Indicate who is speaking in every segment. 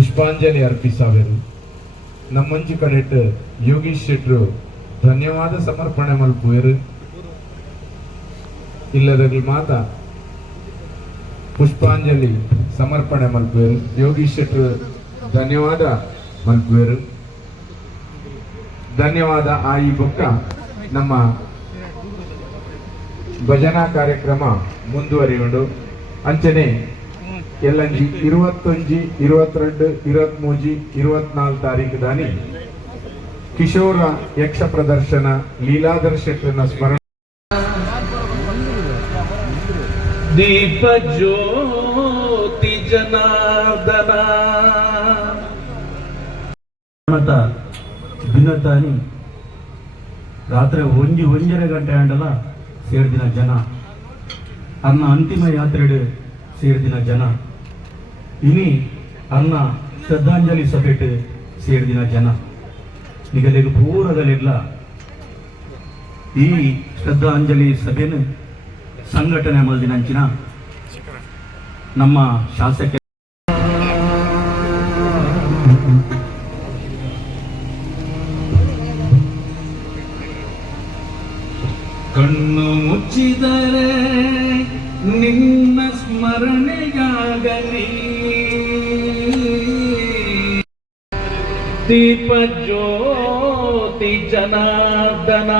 Speaker 1: ಪುಷ್ಪಾಂಜಲಿ ಅರ್ಪಿಸಾವೆರು ನಮ್ಮಂಚಿ ಕಡೆಟ್ ಯೋಗೀಶ್ ಶೆಟ್ರು, ಧನ್ಯವಾದ ಸಮರ್ಪಣೆ ಮಲ್ಪುವೆರು. ಇಲ್ಲದಾಗಲಿ ಮಾತ ಪುಷ್ಪಾಂಜಲಿ ಸಮರ್ಪಣೆ ಮಲ್ಪುವೆರು. ಯೋಗೀಶ್ ಶೆಟ್ರು, ಧನ್ಯವಾದ ಮಲ್ಪುವೆರು. ಧನ್ಯವಾದ ಆ ಈ ಬೊಕ್ಕ ನಮ್ಮ ಭಜನಾ ಕಾರ್ಯಕ್ರಮ ಮುಂದುವರಿಯುಂಡು ಅಂಚನೆ எல்லஞ்சி இருபத்தஞ்சு இருபத்தி ரெண்டு இருபத்தி மூஞ்சு இருபத்தி நாலு ಕಿಶೋರ ಯಕ್ಷ ಪ್ರದರ್ಶನ ಲೀಲಾಧರ ಶೆಟ್ಟರನ ಸ್ಮರಣ.
Speaker 2: ದೀಪ ಜ್ಯೋತಿ ಜನಾರ್ದನ.
Speaker 3: ಭಿನ್ನತಾನಿ. ರಾತ್ರಿ ಒಂಜಿ ಒಂಜರೆ ಗಂಟೆ ಆಂಡಲ ಸೇರಿದಿನ ಜನ. ಅನ್ನ ಅಂತಿಮ ಯಾತ್ರೆಡು ಸೇರಿದಿನ ಜನ. ಇನಿ ಅನ್ನ ಶ್ರದ್ಧಾಂಜಲಿ ಸಭೆಟ್ ಸೇರ್ದಿನ ಜನ. ನಿಗಲಿಗೆ ಪೂರದಲ್ಲಿಲ್ಲ ಈ ಶ್ರದ್ಧಾಂಜಲಿ ಸಭೆನ ಸಂಘಟನೆ ಮಲ್ದಿನಂಚಿನ ನಮ್ಮ ಶಾಸಕ
Speaker 2: ಕಣ್ಣು ಮುಚ್ಚಿದರೆ ನಿನ್ನ ಸ್ಮರಣೆಯಾಗಲಿ ದೀಪ ಜ್ಯೋತಿ ಜನಾರ್ದನ.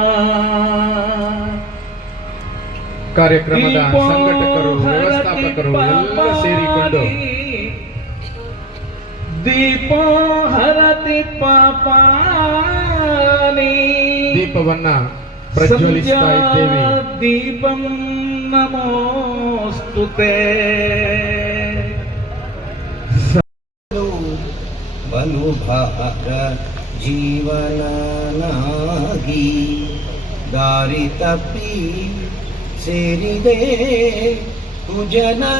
Speaker 1: ಕಾರ್ಯಕ್ರಮದ ಸಂಘಟಕರು ವ್ಯವಸ್ಥಾಪಕರು ಎಲ್ಲ ಸೇರಿಕೊಂಡು
Speaker 2: ದೀಪೋ ಹರತಿ ಪಾಪಾನಿ.
Speaker 1: ದೀಪವನ್ನ ಪ್ರಜ್ವಲಿಸ್ತಾ ಇದ್ದೇವೆ.
Speaker 2: ದೀಪಂ ನಮೋಸ್ತುತೆ.
Speaker 4: ಬಲು ಜೀವನಾಗಿ ದಾರಿ ತಪ್ಪಿ ಸೇರಿದೆ ಕುಜನರಾಧಾನಾಗಿ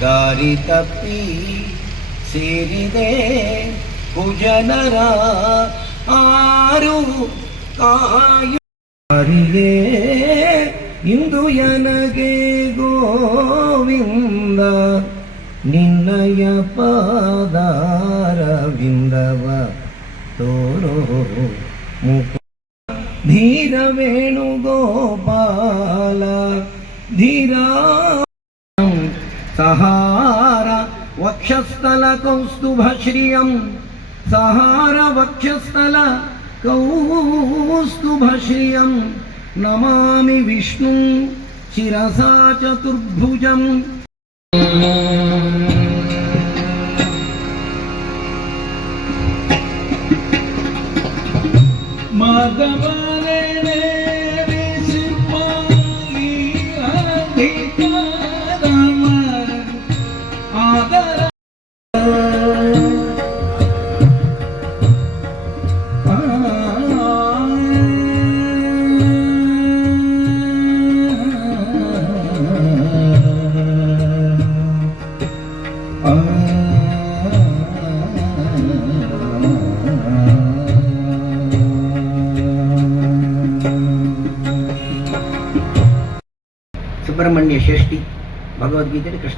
Speaker 4: ದಾರಿ ತಪ್ಪಿ ಸೇರಿದೆ ಕುಜನರ ಆರು ಕಾಯು ಅರಿಯೇ ಇಂದು ಯನಗೆ ಗೋವಿಂದ ನಿನ್ನಯ ಪಾದಾರವಿಂದವ ತೋರೋ ಮುಖ ಧೀರ ವೇಣುಗೋಪಾಲ ಧೀರ ಸಹಾರ ವಕ್ಷಸ್ಥಲ ಕೌಸ್ತುಭ ಶ್ರಿಯಂ ಸಹಾರ ವಕ್ಷಸ್ಥಲ ಕೌಸ್ತುಭ ಶ್ರಿಯಂ ನಮಾಮಿ ವಿಷ್ಣು ಶಿರಸಾ ಚತುರ್ಭುಜಂ Adama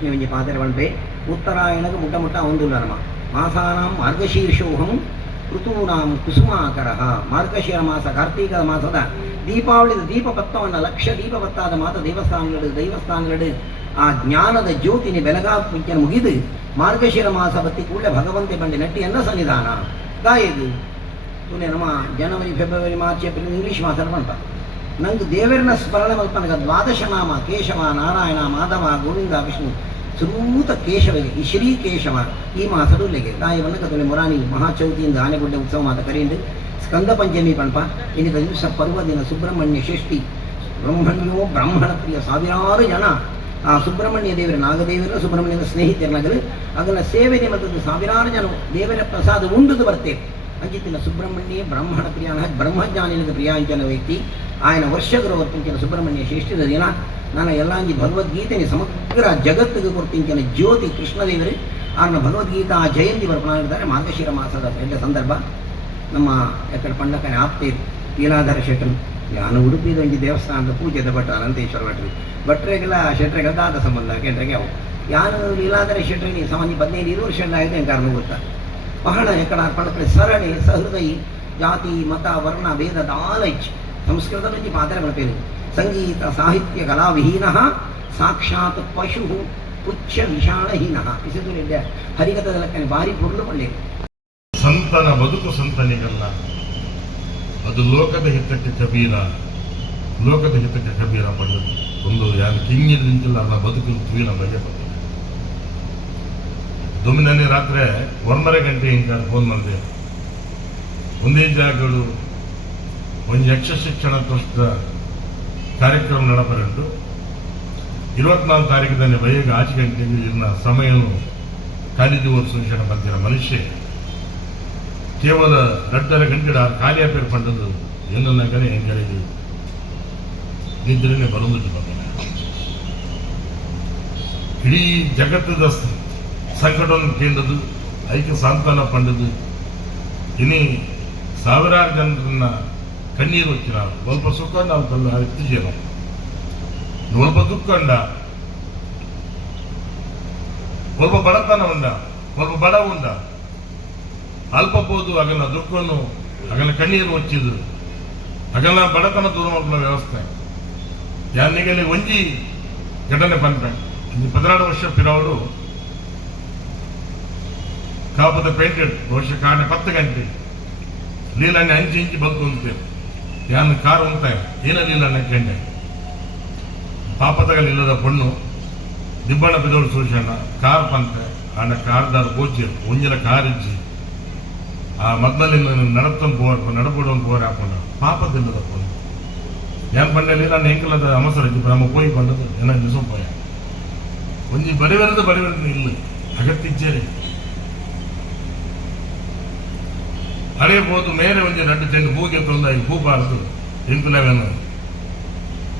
Speaker 4: ಭಗವದ್ಗೀತೆ பாத்திர ವಂಜಿ உத்தராயணக்கு முட்டை முட்டா ನರ್ಮ. ಮಾಸಾನಾಂ ಮಾರ್ಗಶೀರ್ಷೋಹಂ ಋತೂನಾಂ ಕುಸುಮಾಕರ. ಮಾರ್ಗಶಿರ ಮಾಸ ಕಾರ್ತೀಕ ಮಾಸದ ದೀಪಾವಳಿದ ದೀಪ ಬತ್ತವನ್ನ ಲಕ್ಷ ದೀಪ ಬತ್ತಾದ ಮಾತ ದೇವಸ್ಥಾನಗಳು ದೈವಸ್ಥಾನಗಳು ಆ ಜ್ಞಾನದ ಜ್ಯೋತಿನಿ ಬೆಳಗಾ ಮುಂಚೆ ಮುಗಿದು ಮಾರ್ಗಶಿರ ಮಾಸ ಬತ್ತಿ ಕೂಡಲೇ ಭಗವಂತೆ ಬಂದೆ ನಟ್ಟಿಯನ್ನ ಸನ್ನಿಧಾನ. ಗಾಯದು. ತುನೆ ನಮ್ಮ January, February, March, April, English ಮಾತಾಡ ಬಂತ. ನಂಗೆ ದೇವರನ್ನ ಸ್ಮರಣೆ ದ್ವಾದಶ ನಾಮ, ಕೇಶವ, ನಾರಾಯಣ, ಮಾಧವ, ಗೋವಿಂದ, ವಿಷ್ಣು. ಸೃತ ಕೇಶವನಿಗೆ ಈ ಶ್ರೀ ಕೇಶವ ಈ ಮಾಸಡು ಇಲ್ಲಿಗೆ ತಾಯವನ್ನು ಕದಲೆ ಮುರಾನಿ ಮಹಾಚೌತಿಯಿಂದ ಆನೆಗುಡ್ಡ ಉತ್ಸವ ಮಾತ ಕರೆಯುಂಡು ಸ್ಕಂದ ಪಂಚಮಿ ಪಣಪ ಇನ್ನಿತ ದಿವಸ ಪರ್ವದಿನ ಸುಬ್ರಹ್ಮಣ್ಯ ಷಷ್ಠಿ. ಬ್ರಹ್ಮಣ್ಯೋ ಬ್ರಾಹ್ಮಣ ಪ್ರಿಯ ಸಾವಿರಾರು ಜನ. ಆ ಸುಬ್ರಹ್ಮಣ್ಯ ದೇವರ ನಾಗದೇವರು ಸುಬ್ರಹ್ಮಣ್ಯದ ಸ್ನೇಹಿತರನ್ನಾಗಲು ಅದನ್ನ ಸೇವೆ ಮತ್ತು ಸಾವಿರಾರು ಜನ ದೇವರ ಪ್ರಸಾದ ಉಂಡುದು ಬರ್ತೇವೆ ಅಂಚಿತ್ತಿನ ಸುಬ್ರಹ್ಮಣ್ಯ ಬ್ರಾಹ್ಮಣ ಪ್ರಿಯಾನ ಬ್ರಹ್ಮಜ್ಞಾನಿನ ಪ್ರಿಯಾಂಚನ ವ್ಯಕ್ತಿ. ಆಯನ ವರ್ಷಗುರು ವರ್ತಿಂಚಿನ ಸುಬ್ರಹ್ಮಣ್ಯ ಶ್ರೇಷ್ಠದ ದಿನ. ನಾನು ಎಲ್ಲಾಂಗಿ ಭಗವದ್ಗೀತೆನೆ ಸಮಗ್ರ ಜಗತ್ತಿಗೆ ಕೊಡ್ತೀನಿ ಜ್ಯೋತಿ ಕೃಷ್ಣದೇವರೇ ಆರನ ಭಗವದ್ಗೀತಾ ಜಯಂತಿ ಬರ್ಕೊಂಡಿದ್ದಾರೆ ಮಾರ್ಗಶಿರ ಮಾಸದ ಎಲ್ಲ ಸಂದರ್ಭ. ನಮ್ಮ ಎಕ್ಕಡ ಪಂಡಕನೇ ಆಪ್ತೇರು ಲೀಲಾಧರ ಶೆಟ್ರು ಯಾನು ಉಡುಪಿದ ಒಂದು ದೇವಸ್ಥಾನದ ಪೂಜೆದ ಭಟ್ಟ ಅನಂತೇಶ್ವರ ಭಟ್ರು. ಭಟ್ರೆಗೆಲ್ಲ ಶೆಟ್ರಿಗೆ ದಾದ ಸಂಬಂಧ ಕೇಂದ್ರಕ್ಕೆ ಅವು. ಯಾನು ಲೀಲಾಧರ ಶೆಟ್ರಿಗೆ ಸಾಮಾನ್ಯ ಹದಿನೈದು ಇರು ವರ್ಷ ಆಗಿದೆ ಕಾರಣ ಗೊತ್ತ? ಬಹಳ ಎಕ್ಕಡ ಪಂಡಕಡೆ ಸರಣಿ, ಸಹೃದಯಿ, ಜಾತಿ, ಮತ, ವರ್ಣ, ಭೇದ ನಾಲೆಜ್ ಸಂಸ್ಕೃತ నుంచి పాత్ర ಸಂಗೀತ ಸಾಹಿತ್ಯ ಕಲಾವಿಹೀನ, ಸಾಕ್ಷಾತ್ ಪಶು ಪುಚ್ಛ ವಿಷಾಣಹೀನ ಇಸಿದು ಹರಿಕಥದ ಲಕ್ಕನೆ ಬಾರಿ ಪೊರ್ಲು ಮಳೆ
Speaker 5: ಸಂತನ, ಬದುಕು ಸಂತನಿಗಲ್ಲ. ಅದು ಲೋಕದ ಹಿತಕ್ಕೆ ಕಬೀರ, ಲೋಕದ ಹಿತಕ್ಕೆ ಕಬೀರ ಪಡೆದು ಒಂದು ಯಾರು ಕಿಂಗಿಲ್ ನಿಂತಿಲ್ಲ ಅದನ್ನ ಬದುಕು ತುವಿನ ಬಗ್ಗೆ ಬಂದಿದೆ ದುಮ್ಮಿನಲ್ಲಿ ರಾತ್ರಿ ಒಂದರ ಗಂಟೆ ಹಿಂಗ ಫೋನ್ ಮಾಡಿದೆ ಒಂದೇ ಜಾಗಗಳು, ಒಂದು ಯಕ್ಷ ಶಿಕ್ಷಣ ಟ್ರಸ್ಟ್ ಕಾರ್ಯಕ್ರಮ ನಡಪರೆಂಟು ಇರುವತ್ನಾಲ್ಕು ತಾರೀಕಿನಲ್ಲಿ ಬಯಗ ಆಚೆ ಗಂಟೆಗೆ ಇನ್ನ ಸಮಯವನ್ನು ಕಾಲಿದು ವರ್ಷ ಬಂದಿರ ಮನುಷ್ಯ. ಕೇವಲ ರಡ್ಡರ ಗಂಟೆ ಖಾಲಿ ಪೇರು ಪಂಡದು ಏನನ್ನಾಗನೆ ಎಂಗಳಿಗೆ ನಿದ್ರೆನೆ ಬರುವುದು ಬಂದ ಇಡೀ ಜಗತ್ತದ ಸಂಕಟವನ್ನು ಕೇಂದ್ರದು ಐಕ್ಯ ಸಾಂತ್ವನ ಪಂಡದು ಇನಿ ಸಾವಿರಾರು ಜನರನ್ನ ಕಣ್ಣೀರು వచ్చిన ಸ್ವಲ್ಪ ಸುಖ ನಾವು ತನ್ನ ವ್ಯಕ್ತಿ ಜೀವ ಸ್ವಲ್ಪ ದುಃಖಂಡ ಸ್ವಲ್ಪ ಬಡತನ ಉಂಡ. ಸ್ವಲ್ಪ ಬಡ ಉಂಡ. ಅಲ್ಪ ಬೋದು ಅಗಲ ದುಃಖನು, ಅಗಲ ಕಣ್ಣೀರು ಹೊಚ್ಚಿದ್ರು ಅಗಲ ಬಡತನ ದೂರ ಮಾಡ್ಕೊಳ್ಳೋ ವ್ಯವಸ್ಥೆ. ಯಾನಿಗಲ್ಲಿ ಒಂಜಿ ಘಟನೆ ಪಂಪೆ ಪದಿನಾರು ವರ್ಷ ಪಿರವರು ಕಾಪದ ಪೇಂಟೆಡ್ ವರ್ಷ ಕಾಣೆ ಪತ್ತು ಗಂಟೆ. ನೀಲನ್ನೇ ಅಂಚಿ ಇಂಚಿ ಬಂತು ಅಂತೇಳಿ ಯಾನ್ ಕಾರು ಅಂತ ಏನ ಲೀಲಣ್ಣ ಕೆಂಡೆ ಪಾಪದಗಲ್ ಇಲ್ಲದ ಪಣ್ಣು ದಿಬ್ಬಣ ಬಿದೋಡು ಸೂಚಣ್ಣ ಕಾರ್ ಪಂತೆ, ಆನ ಕಾರ್ದಾರ ಗೋಚಿ ಒಂಜಲ ಕಾರಿಜ್ಜಿ ಆ ಮದ್ದಲ್ಲಿ ನಡತನ್ ಪೋರ್ ನಡಪುಡನ್ ಪೋರ್ ಹಾಕೊಂಡ. ಪಾಪದಿಲ್ಲದ ಪಣ್ಣು. ಯಾನ್ ಪಂಡಲ್ಲಿ ನಾನು ಎಂಕಲದ ಅವಸರ ಇದ್ದು ನಮ್ಮ ಪೋಯಿ ಪಂಡದು ಏನ ನಿಜಂ ಪೋಯ. ಒಂಜಿ ಬರಿವರದು ಬರಿವರದು ಇಲ್ಲ ಅಗತ್ಯಿಜ್ಜೇರಿ ಹಳೆ ಬೋದು ಮೇರೆ ಒಂಜಿ ನಡ್ಡು ಚೆಂಡು ಹೂಗೆ ತೊಂದಾಗಿ ಹೂ ಬಾರದು ಎಂಕುಲವೇನು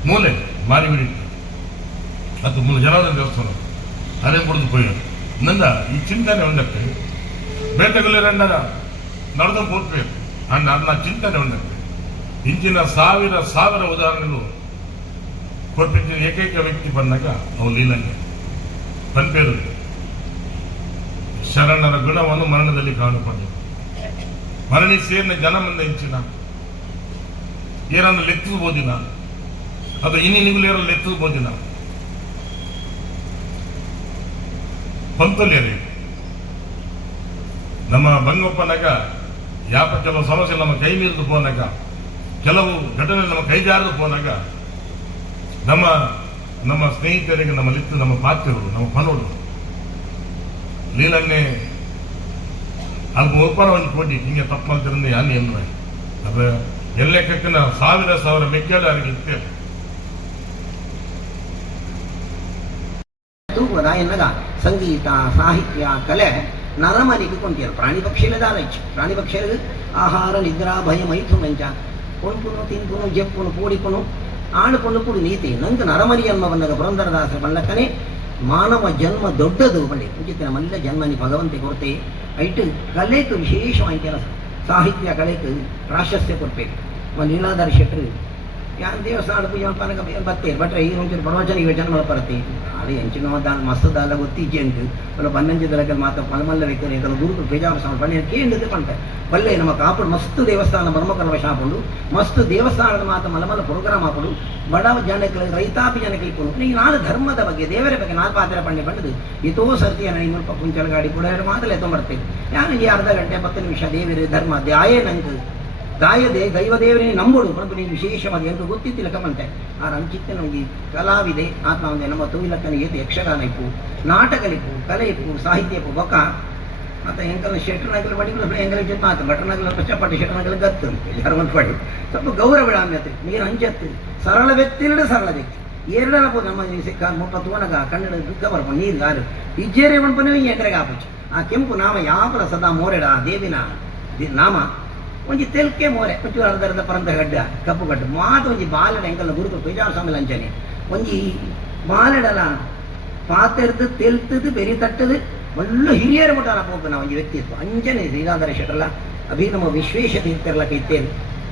Speaker 5: ಮೂಲೆ, ಮಾರಿ ಬಿಡಿತ್ತು ಅದು ಮೂಲ ಜನರ ದೇವಸ್ಥಾನ. ಅರೆ ಕುಡಿದು ಪೋಯ ನಂದ ಈ ಚಿಂತನೆ ಒಂದಕ್ಕೆ ಬೇಟೆಗಳು ರಂಡರ ನಡೆದು ಪೋರ್ಪೇರು ಅಂಡ್ ಅನ್ನ ಚಿಂತನೆ ಒಂದಕ್ಕೆ. ಇಂಚಿನ ಸಾವಿರ ಸಾವಿರ ಉದಾಹರಣೆಗಳು ಕೊಟ್ಟಿದ್ದ ಏಕೈಕ ವ್ಯಕ್ತಿ ಬಂದಾಗ ಅವು ಲೀಲಂಗೆ. ಪನ್ಪೇರು ಶರಣರ ಗುಣವನ್ನು ಮರಣದಲ್ಲಿ ಕಾಣುಕೊಂಡು ಮರಣಿ ಸೇರಿನ ಜನಮಂದ ಇಂಚಿನ ಏನನ್ನು ಲೆತ್ತಿಸ್ಬೋದಿನ ಅದು ಇನಿ ನಿಗುಲೇರ ಲೆತ್ತಿಸ್ಬೋದಿನ ಪಂತೊಲ್ಯರಿ ನಮ್ಮ ಬಂಗಪ್ಪನಾಗ ಯಾಪ ಕೆಲವು ಸಮಸ್ಯೆ ನಮ್ಮ ಕೈ ಮೀರಿದು ಹೋನಾಗ ಕೆಲವು ಘಟನೆ ನಮ್ಮ ಕೈ ಜಾರದು ಹೋನಾಗ ನಮ್ಮ ನಮ್ಮ ಸ್ನೇಹಿತರಿಗೆ ನಮ್ಮ ಲಿತ್ತು ನಮ್ಮ ಪಾತ್ರರು, ನಮ್ಮ ಪನೋಡು, ಲೀಲನ್ನೇ ಅಲ್ಪ ಒಪ್ಪರ ಒಂದು ಕೋಟಿ ಹಿಂಗೆ ತಪ್ಪು ಮಾಡ್ತಿರಂದ್ರೆ ಯಾನ್ ಏನು ಅದು ಎಲ್ಲೆಕ್ಕನ ಸಾವಿರ ಸಾವಿರ ಮೆಕ್ಕಲು ಅವರಿಗೆ ಇರ್ತೇವೆ
Speaker 4: ತೂಗುವುದ ಎನ್ನಗ ಸಂಗೀತ ಸಾಹಿತ್ಯ ಕಲೆ ನರಮನಿಗೆ ಕೊಂತಿಯರು ಪ್ರಾಣಿ ಪಕ್ಷಿಲದ ಆಲೈಚ್ ಪ್ರಾಣಿ ಪಕ್ಷಿలకు ಆಹಾರ ನಿದ್ರಾ ಭಯ ಮೈಥು ಮಂಚ ಕೊಣ್ಪುನು ತಿನ್ಪುನು ಜಪ್ಪುನು ಪೋಡಿಪುನು ಆಡುಕೊಂಡು ಪುಡು ನೀತಿ ನಂಗೆ ನರಮನಿ ಎನ್ನುವ ಬಂದಾಗ ಪುರಂದರದಾಸರ ಬಲ್ಲಕ್ಕನೆ ಮಾನವ ಜನ್ಮ ದೊಡ್ಡದು ಬಳ್ಳಿ ಉಚಿತ ಮಲ್ಲ ಜನ್ಮನಿ ಭಗವಂತಿ ಕೊಡ್ತೆ ಐಟು ಕಲೆಗೆ ವಿಶೇಷವಾಗಿ ಕೆಲಸ ಸಾಹಿತ್ಯ ಕಲೆಗೆ ಪ್ರಾಶಸ್ತ್ಯ ಕೊಡ್ಬೇಕು. ಒಂದು ಲೀಲಾಧಾರ ಶೆಟ್ಟರು, ಯಾನ್ ದೇವಸ್ಥಾನ ಪೂಜೆ ಪನಕ ಬತ್ತೇರು ಬಟ್ರೆ ಈ ಒಂಚೂರು ಪ್ರವಚನ ಯೋಚನೆ ಮಾಡಪರತಿ ಅಲ್ಲಿ ಹೆಂಚಿನ ದಾನ, ಮಸ್ತ್ ದಾಲ ಗೊತ್ತಿಜ್ಜೆ ಅಂತು. ಅಲ್ಲ ಪನ್ನಂಜಿ ಮಾತ್ರ ಮಾತ ಪಲಮಲ್ಲ ಇದರ ಗುರು ಪೇಜಾಮ ಸಮ ಪಣ್ಣಿ ಕೇಂದ್ರತೆ ಪಂಟ ಬಲ್ಲೆ ನಮ್ಮ ಕಾಪುಡು ಮಸ್ತ್ ದೇವಸ್ಥಾನ ಬರ್ಮಕನ ಶಾಪುಂಡು ಮಸ್ತ್ ದೇವಸ್ಥಾನದ ಮಾತ ಮಲಮಲ ಪ್ರೋಗ್ರಾಮ್ ಹಾಪುಡು ಬಡ ಜನಕ್ಕೆ ರೈತಾಪಿ ಜನಕ್ಕೆ ಇಪ್ಪುಡು ಈಗ ನಾನು ಧರ್ಮದ ಬಗ್ಗೆ, ದೇವರ ಬಗ್ಗೆ ನಾಲ್ಕು ಪಾತ್ರ ಪಂಡೆ ಬಂದದು ಇತೋ ಸರ್ತಿ ನಾನು ಇನ್ನೂರು ಕುಂಚಲ ಗಾಡಿ ಕೂಡ ಎರಡು ಮಾತಲ್ಲೇ ತೊಂಬರ್ತೇನೆ ನಾನು ಈ ಅರ್ಧ ಗಂಟೆ ಹತ್ತು ನಿಮಿಷ ದೇವರೇ ಧರ್ಮ, ದಾಯೇ ನಂಗೆ. ದಾಯದೆ ದೈವ ದೇವರೇ ನಂಬುಡು ಪರಂತು ನೀನು ವಿಶೇಷವಾದ ಎಂದು ಗೊತ್ತಿತ್ತಿಲ್ಲ ಕಮಂತೆ. ಆ ರಂಚಿತ್ತ ನಮಗೆ ಕಲಾವಿದೆ ಆತ್ಮ ಒಂದೇ ನಮ್ಮ ತೂವಿಲಕ್ಕನಿಗೆ ಯಕ್ಷಗಾನ ಇಪ್ಪು, ನಾಟಕಲಿಪ್ಪು, ಕಲೆ ಇಪ್ಪು, ಸಾಹಿತ್ಯ ಇಪ್ಪು ಬೊಕ್ಕ ಮತ್ತೆ ಎಂಕಲ ಶೆಟ್ರನಗಲ ಬಡಿಗಳು ಎಂಕಲ ಜೊತೆ ಮಾತು ಬಟನಗಲ ಪಚ್ಚಪಟ್ಟಿ ಶೆಟ್ರನಗಲ ಗತ್ತು ಯಾರು ಪಡಿ ಸ್ವಲ್ಪ ಗೌರವ ಆಮ್ಯತೆ ನೀರು ಅಂಚತ್ತು ಸರಳ ವ್ಯಕ್ತಿ ಸರಳ ವ್ಯಕ್ತಿ ಎರಡರ ಪೋ ನಮ್ಮ ಸಿಕ್ಕ ಮುಪ್ಪ ತೋನಗ ಕನ್ನಡ ದುಃಖ ಬರ್ಪ ನೀರು ಗಾರು ಇಜ್ಜೇರಿ ಮಣ್ಪನೆ ಎಂಕರೆಗೆ ಆಪುಚ್ಚು ಆ ಕೆಂಪು ನಾಮ ಯಾಪರ ಸದಾ ಮೋರೆಡ ಆ ದೇವಿನ ದಿ- ನಾಮ ಒಂಜಿ ತೆಲ್ಕೆ ಮೋರೆ ಒಂಚೂರು ಅರ್ಧ ಅರ್ಧ ಪರಂತ ಗಡ್ಡ ಕಪ್ಪು ಗಡ್ಡ ಮಾತು ಒಂಜಿ ಬಾಲೆಡ ಎಂಕಲ್ಲ ಗುರುತು ಪೇಜಾರ ಸ್ವಾಮಿ ಅಂಚನೆ ಒಂಜಿ ಬಾಲೆಡಲ ಪಾತೆರ್ದು ತೆಲ್ತದು ಬೆರಿ ತಟ್ಟದು ಒಳ್ಳೆ ಹಿರಿಯರ ಮುಟಾರ ಹೋಗ್ದು ನಾವು ಈ ವ್ಯಕ್ತಿತ್ವ. ಅಂಜನೆ ಲೀಲಾಧರ ಶೆಟ್ರಲ್ಲ. ಅಭಿ ನಮ್ಮ ವಿಶ್ವೇಶತೆ ತೀರ್ಥರಲ್ಲ ಕೈತೇನೆ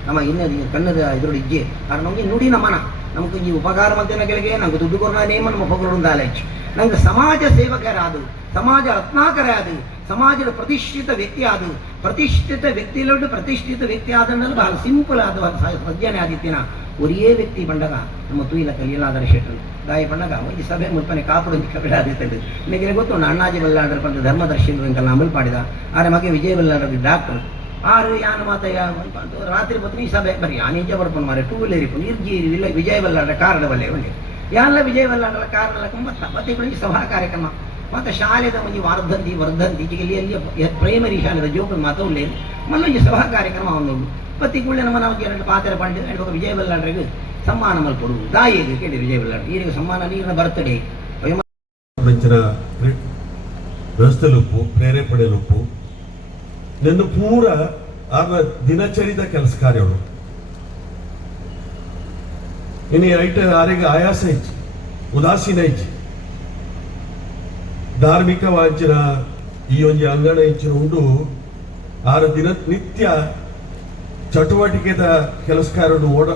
Speaker 4: ನಮ್ಮ ಇನ್ನ ಕಣ್ಣದ ಇದ್ರೊಳ ಇಜ್ಜೆ. ಕಾರಣ ನಮಗೆ ನುಡಿ ನಮನ ನಮಗೆ ಈ ಉಪಕಾರ ಮಧ್ಯಾಹ್ನ ಗಳಿಗೆ ನಮ್ಗೆ ದುಡ್ಡು ಕೊರನ ನೇಮ ನಮ್ಮ ಪೊಗಲೊಂದು ಆಲೈಚ್ ನಂಗೆ ಸಮಾಜ ಸೇವಕರಾದು. ಸಮಾಜ ರತ್ನಾಕರ ಆದು ಸಮಾಜದ ಪ್ರತಿಷ್ಠಿತ ವ್ಯಕ್ತಿ ಆದು. ಪ್ರತಿಷ್ಠಿತ ವ್ಯಕ್ತಿಲೊಟ್ಟು ಪ್ರತಿಷ್ಠಿತ ವ್ಯಕ್ತಿ ಆದನಲ್ಲಿ ಬಹಳ ಸಿಂಪಲ್ ಆದ ಸಜ್ಜನೆ ಆದಿತ್ಯನ. ಒರೇ ವ್ಯಕ್ತಿ ಬಂಡಾಗ. ನಮ್ಮ ತೂಯಿಲ ಕಲಿಯಲಾದರ ಶೆಟ್ರು ದಾಯಿ ಬಂಡಗ ಈ ಸಭೆ ಮುಲ್ಪನೆ ಕಾಪುಡು ಕಪಿಡ ಆದಿತ್ತದು ಗೊತ್ತು ಅಣ್ಣಾಜಿ ಬಲ್ಲಾಡರ ಪಂತ ಧರ್ಮದರ್ಶಿಗಳು ಇಂಕಲ್ಲ ಅಮಲ್ ಪಾಡಿದ ಆರೆ ಮಗೆ ವಿಜಯ ಬಲ್ಲಾಡರ ಡಾಕ್ಟರ್ ಆರು ಯಾನು ಮಾತಯ್ಯ? ರಾತ್ರಿ ಬತ್ತು ಈ ಸಭೆ ಬರೀ ಯಾನಿಂಚ ಬರ್ಪನ್ ಮಾರೆ ಟೂ ವೀಲರ್ ಇಪ್ಪು ಇರ್ಜಿ ಇಲ್ಲ ವಿಜಯ ಬಲ್ಲಾಡ ಕಾರಣ ಬಲ್ಲೆ ಒಳ್ಳೆ. ಯಾನ್ಲ ವಿಜಯ ಬಲ್ಲಾಡರ ಕಾರಣ ಕಂಬತ್ತ ಮತ್ತೆ ಬೆಳಿಗ್ಗೆ ಸಭಾ ಕಾರ್ಯಕ್ರಮ. ಮತ್ತೆ ಶಾಲೆದ ಒಂಜಿ ವರ್ಧಂತಿ ವರ್ಧಂತಿ ಇಲ್ಲಿ ಅಲ್ಲಿ ಪ್ರೈಮರಿ ಶಾಲೆದ ಜೋಕುಲ್ ಮಾತ ಉಳ್ಳೇ ಮಲ್ಲೊಂಜಿ ಸಭಾ ಕಾರ್ಯಕ್ರಮ ಅವನು ಪತ್ತಿ ಕುಳ್ಳೆ ನಮ್ಮ ನಾವು ಎರಡು ಪಾತ್ರೆ ಪಂಡು ಎರಡು ವಿಜಯ ಬಲ್ಲಾಡ್ರಿಗೆ ಸಮ್ಮಾನ ಮಾಡಿಕೊಡುವುದು ದಾಯಿಗೆ ಕೇಳಿ ವಿಜಯ ವಿಲಾಟ್ ಈಗ ಸಮ್ಮಾನ, ನೀರಿನ ಬರ್ತಡೆ.
Speaker 6: ಬೆಂಚಿನ ವ್ಯವಸ್ಥೆಲುಪ್ಪು ಪ್ರೇರೇಪಣೆಲುಪ್ಪು ನಿನ್ನ ಪೂರ ಆಗ ದಿನಚರಿದ ಕೆಲಸ ಕಾರ್ಯಗಳು ಇನ್ನು ಐಟ ಆರಿಗೆ ಆಯಾಸ ಹೆಚ್ಚು ಉದಾಸೀನ ಹೆಚ್ಚು ಧಾರ್ಮಿಕವಾಂಚಿರ ಈ ಒಂದು ಅಂಗಣ ಹೆಚ್ಚಿನ ಉಂಡು, ಆರ ದಿನ ನಿತ್ಯ ಚಟುವಟಿಕೆದ ಕೆಲಸ ಕಾರ್ಯವನ್ನು ಓಡ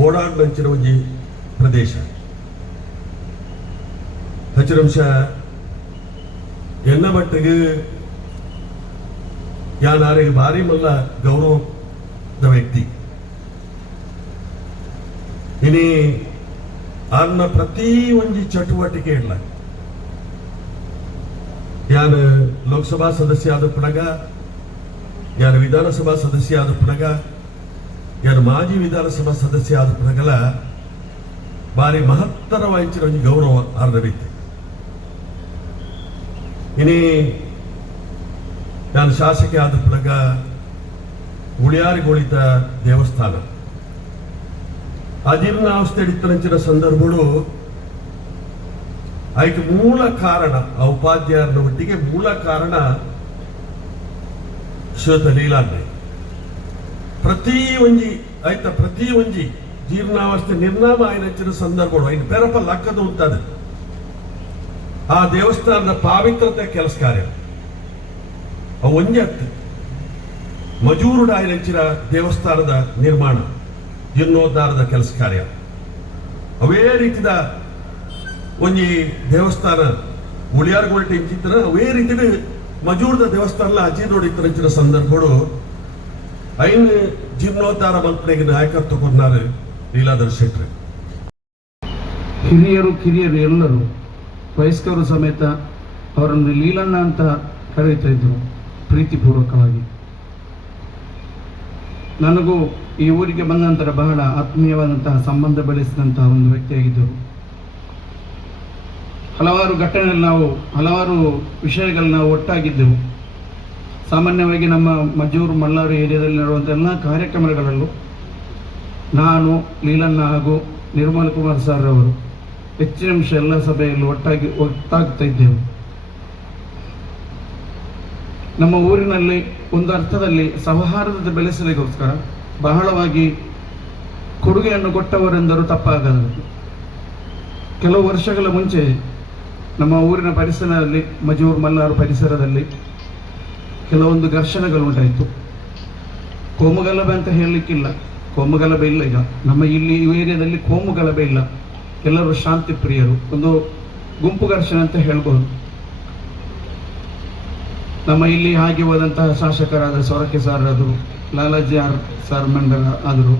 Speaker 6: ಓಡಾಡ್ನಂಚಿನ ಒಂಜಿ ಪ್ರದೇಶ. ಹಚ್ಚಿನಂಶ ಎನ್ನ ಮಟ್ಟಿಗೆ ಯಾನ್ ಆರಿಗೆ ಭಾರಿ ಮಲ್ಲ ಗೌರವದ ವ್ಯಕ್ತಿ. ಇನಿ ಆರ್ನ ಪ್ರತಿ ಒಂಜಿ ಚಟುವಟಿಕೆ ಇಲ್ಲ. ಯಾನ್ ಲೋಕಸಭಾ ಸದಸ್ಯ ಆದ ಪುಣಗ ಯಾನ್ ವಿಧಾನಸಭಾ ಸದಸ್ಯ ಆದ ಪುಣಗ ಯಾನ್ ಮಾಜಿ ವಿಧಾನಸಭಾ ಸದಸ್ಯ ಆದ ಪುಣಗಲ ಬಾರಿ ಮಹತ್ತರ ವಹಿಸಿನ ಒಂದು ಗೌರವ ಆರ್ನ ವ್ಯಕ್ತಿ ಇನಿ ನಾನು ಶಾಸಕಿ ಆದ ಪ್ರಗ ಉಳಿಯಾರಿಗೊಳಿತ ದೇವಸ್ಥಾನ. ಅಜೀರ್ಣಾವಸ್ಥೆ ಹಿಡಿತನಂಚಿನ ಸಂದರ್ಭಗಳು ಅದಕ್ಕೆ ಮೂಲ ಕಾರಣ, ಆ ಉಪಾಧ್ಯಾಯರ ಒಟ್ಟಿಗೆ ಮೂಲ ಕಾರಣ ಶ್ವೇತ ಲೀಲಾಂಡೆ ಪ್ರತಿ ಒಂಜಿ ಐತ ಪ್ರತಿ ಒಂಜಿ ಜೀರ್ಣಾವಸ್ಥೆ ನಿರ್ನಾಮ ಆಯ್ನಂಚಿನ ಸಂದರ್ಭಗಳು. ಆಯ್ನ ಬೇರಪ್ಪ ಲಕ್ಕದ ಉಂಟದ. ಆ ದೇವಸ್ಥಾನದ ಪಾವಿತ್ರತೆ ಕೆಲಸ ಕಾರ್ಯ. ಅವು ಒಂಜಿ ಹತ್ತು ಆಯ್ನ ಆಯ್ನಂಚಿನ ದೇವಸ್ಥಾನದ ನಿರ್ಮಾಣ, ಜೀರ್ಣೋದ್ಧಾರದ ಕೆಲಸ ಕಾರ್ಯ. ಅವೇ ರೀತಿದ ಒಂಜಿ ದೇವಸ್ಥಾನ ಉಳಿಯಾರ್ಗೊಳ್ಟೆ ಇಂಚಿತ್ತನ ಅವೇ ರೀತಿಯ ಮಜೂರದ ದೇವಸ್ಥಾನ ಅಜೀರ್ಣೋಡ ಇತ್ತರಂಚಿನ ಸಂದರ್ಭಗಳು. ಐನ್ ಜೀರ್ಣೋದ್ಧಾರ ಮಲ್ಪನೆಗೆ ನಾಯಕತ್ವ ಕೊಡ್ನಾರು ಲೀಲಾಧರ್ ಶೆಟ್ರೆ.
Speaker 3: ಹಿರಿಯರು, ಕಿರಿಯರು ಎಲ್ಲರೂ ವಯಸ್ಕರು ಸಮೇತ ಅವರನ್ನು ಲೀಲಣ್ಣ ಅಂತ ಕರೆಯುತ್ತಾ ಇದ್ರು ಪ್ರೀತಿಪೂರ್ವಕವಾಗಿ. ನನಗೂ ಈ ಊರಿಗೆ ಬಂದ ನಂತರ ಬಹಳ ಆತ್ಮೀಯವಾದಂತಹ ಸಂಬಂಧ ಬೆಳೆಸಿದಂತಹ ಒಂದು ವ್ಯಕ್ತಿಯಾಗಿದ್ದರು. ಹಲವಾರು ಘಟನೆಗಳು ನಾವು, ಹಲವಾರು ವಿಷಯಗಳನ್ನ ನಾವು ಒಟ್ಟಾಗಿದ್ದೆವು. ಸಾಮಾನ್ಯವಾಗಿ ನಮ್ಮ ಮಜೂರು ಮಲ್ಲಾರು ಏರಿಯಾದಲ್ಲಿ ನಡೆಯುವಂಥ ಎಲ್ಲ ಕಾರ್ಯಕ್ರಮಗಳಲ್ಲೂ ನಾನು ಲೀಲಣ್ಣ ಹಾಗೂ ನಿರ್ಮಲ್ ಕುಮಾರ್ ಸರ್ ಅವರು ಹೆಚ್ಚಿನ ಅಂಶ ಎಲ್ಲ ಸಭೆಯಲ್ಲಿ ಒಟ್ಟಾಗಿ ಒಟ್ಟಾಗ್ತಾ ಇದ್ದೆವು. ನಮ್ಮ ಊರಿನಲ್ಲಿ ಒಂದು ಅರ್ಥದಲ್ಲಿ ಸೌಹಾರ್ದತೆ ಬೆಳೆಸಲಿಕ್ಕೋಸ್ಕರ ಬಹಳವಾಗಿ ಕೊಡುಗೆಯನ್ನು ಕೊಟ್ಟವರೆಂದರೂ ತಪ್ಪಾಗದು ಕೆಲವು ವರ್ಷಗಳ ಮುಂಚೆ ನಮ್ಮ ಊರಿನ ಪರಿಸರದಲ್ಲಿ ಮಜೂರ್ ಮಲ್ಲಾರು ಪರಿಸರದಲ್ಲಿ ಕೆಲವೊಂದು ಘರ್ಷಣೆಗಳು ಉಂಟಾಯಿತು. ಕೋಮುಗಲಭೆ ಅಂತ ಹೇಳಲಿಕ್ಕಿಲ್ಲ. ಕೋಮುಗಲಭೆ ಇಲ್ಲ ಈಗ. ನಮ್ಮ ಇಲ್ಲಿ ಈ ಏರಿಯಾದಲ್ಲಿ ಕೋಮುಗಲಭೆ ಇಲ್ಲ. ಎಲ್ಲರೂ ಶಾಂತಿ ಪ್ರಿಯರು. ಒಂದು ಗುಂಪು ಘರ್ಷಣೆ ಅಂತ ಹೇಳ್ಬೋದು. ನಮ್ಮ ಇಲ್ಲಿ ಹಾಗೆ ಹೋದಂತಹ ಶಾಸಕರಾದ ಸೊರಕೆ ಸಾರ್ ಆದರು, ಲಾಲಾಜಿ ಆರ್ ಸಾರ್ ಮಂಡಲ ಆದರು.